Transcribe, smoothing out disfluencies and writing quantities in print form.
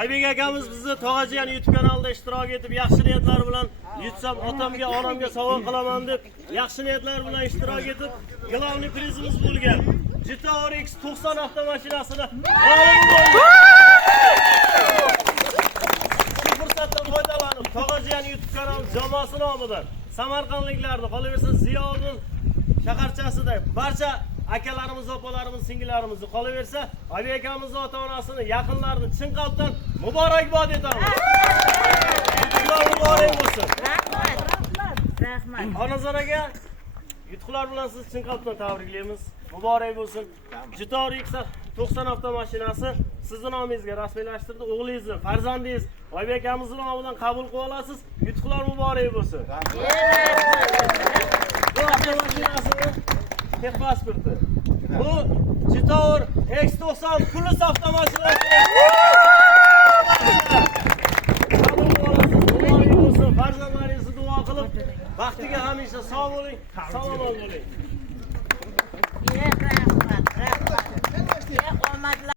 Aybek akamiz bizni Tog'ajiyan YouTube kanalida ishtirok etib, yaxshi niyatlar bilan yutsam otamga, onamga sovg'a qilaman deb yaxshi niyatlar bilan ishtirok etib, glavniy prizimiz bo'lgan Jitour X90 avtomashinasini g'olib bo'ldi. Shu fursatdan foydalanib, Tog'ajiyan YouTube kanali jamoasi nomidan samarqandliklarni, qolaversa Ziyoddin shaharchasida barcha akalarimiz, opalarimiz, singillarimizni, qolaversa Aybek akamizni ota-onasini, yaqinlarini chin qalbdan muborakbod etamiz. Yutuqlar muborak bo'lsin. Rahmat. Onajon aka, yutuqlar bilan sizni chin qalbdan tabriklaymiz. Muborak bo'lsin. Jitour X90 avtomashinasi sizning nomingizga rasmiylashtirdi. O'g'lingizni, farzandingiz Aybek akamizning nomidan qabul qilib olasiz. Yutuqlar muborak bo'lsin. Bu avtomashinasini pasporti. Bu Jitour X90 Plus avtomashinasi. Farzandlaringizni duo qilib, baxtiga hamisha sog' bo'ling, salomat bo'ling.